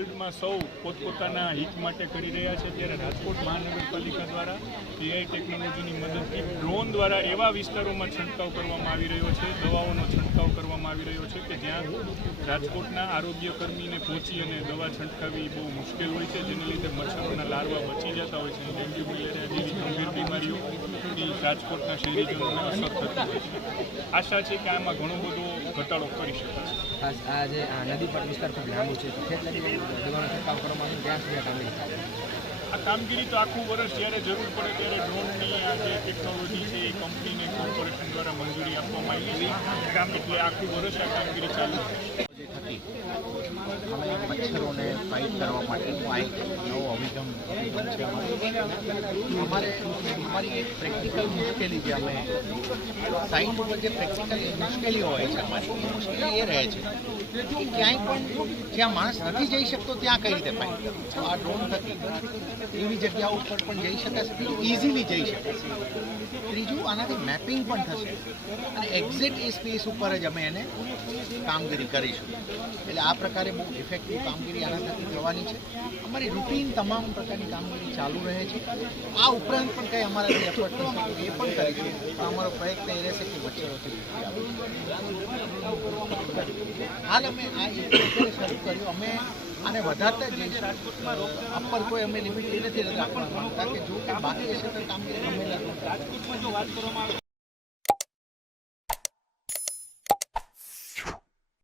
વર્લ્ડમાં સૌ પોતપોતાના હિત માટે કરી રહ્યા છે, ત્યારે રાજકોટ મહાનગરપાલિકા દ્વારા AI ટેકનોલોજીની મદદથી ડ્રોન દ્વારા એવા વિસ્તારોમાં છંટકાવ કરવામાં આવી રહ્યો છે, દવાઓનો છંટકાવ કરવામાં આવી રહ્યો છે કે જ્યાં રાજકોટના આરોગ્યકર્મીને પહોંચી અને દવા છંટકાવી બહુ મુશ્કેલ હોય છે, જેને લીધે મચ્છરોના લાર્વા બચી જતા હોય છે. ડેન્ગ્યુ મેલેરિયા જેવી ગંભીર બીમારીઓની રાજકોટના શહેરીજનોને અસર થતી હોય છે. આશા છે કે આમાં ઘણો બધો ઘટાડો કરી શકાશે. આ જે નદી પર વિસ્તાર ખૂબ લાંબુ છે, તો ખેત નદી દવાનો છંટકાવ કરવામાં આવે ત્યાં સુધી કામગીરી આ કામગીરી તો આખું વર્ષ જ્યારે જરૂર પડે ત્યારે ડ્રોનની આ જે ટેકનોલોજી છે એ કંપનીને કોર્પોરેશન દ્વારા મંજૂરી આપવામાં આવી છે, એટલે આખું વર્ષ આ કામગીરી ચાલુ છે. અમે મચ્છરોને ફાઇટ કરવા માટેનું આ એક નવો અભિગમ છે. અમારી એક પ્રેક્ટિકલ મુશ્કેલી જે અમે સાઇટ ઉપર જે પ્રેક્ટિકલ મુશ્કેલીઓ હોય છે, અમારી મુશ્કેલી એ રહે છે કે ક્યાંય પણ જ્યાં માણસ નથી જઈ શકતો ત્યાં કઈ રીતે ફાઇટ કરવું. તો આ ડ્રોન થકી એવી જગ્યાઓ ઉપર પણ જઈ શકાશે, ઇઝીલી જઈ શકાશે. ત્રીજું, આનાથી મેપિંગ પણ થશે અને એક્ઝેક્ટ એ સ્પેસ ઉપર જ અમે એને કામગીરી કરીશું. એટલે આ પ્રકારે બહુ ઇફેક્ટિવ કામગીરી આના થકી થવાની છે. અમારી રૂટીન તમામ પ્રકારની કામગીરી ચાલુ રહે છે. આ ઉપરાંત પણ કંઈ અમારાથી એફર્ટ થશે તો એ પણ કરીશું. પણ અમારો પ્રયત્ન એ રહેશે કે મચ્છરોથી હાલ અમે આ શરૂ કર્યું. અમે આને વધારતા જઈશું. અપર કોઈ અમે લિમિટ એ નથી રાખવા માંગતા કે જો કે બાકી હશે તો કામગીરી ગમે રાજકોટમાં જો વાત કરવામાં આવે